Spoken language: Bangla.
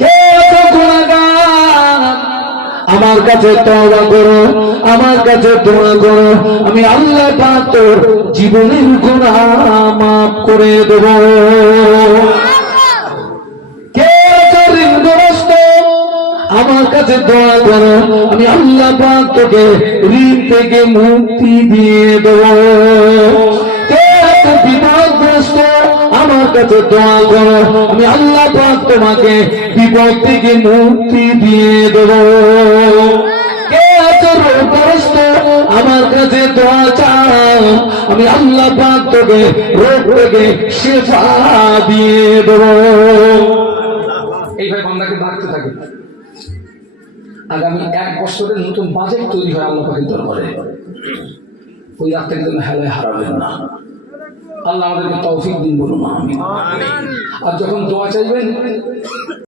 কে গুনাহগার আমার কাছে তওবা করো, আমার কাছে দোয়া করো, আমি আল্লাহ পাক তোর জীবনের গুনাহ মাফ করে দেব। কে ঋণগ্রস্ত আমার কাছে দোয়া করো, আমি আল্লাহ পাক তোকে ঋণ থেকে মুক্তি দিয়ে দেব। কে বিপদগ্রস্ত আমার কাছে দোয়া করো, আমি আল্লাহ পাক তোমাকে বিপদ থেকে মুক্তি দিয়ে দেব। কে রোগগ্রস্ত আমার কাছে দোয়া চাও, আমি আল্লাহ পাক তোকে রোগ থেকে শিফা দিয়ে দেব। এইভাবে বান্দাকে ডাকতে থাকে। আগামী 1 বছরের নতুন বাজেট তৈরি হয় আল্লাহ পাকের দরবারে। ওই রাতটা কিন্তু হেলায় হারাবেন না। আল্লাহ আমাদেরকে তৌফিক দিন বলুন আমিন। আর যখন দোয়া চাইবেন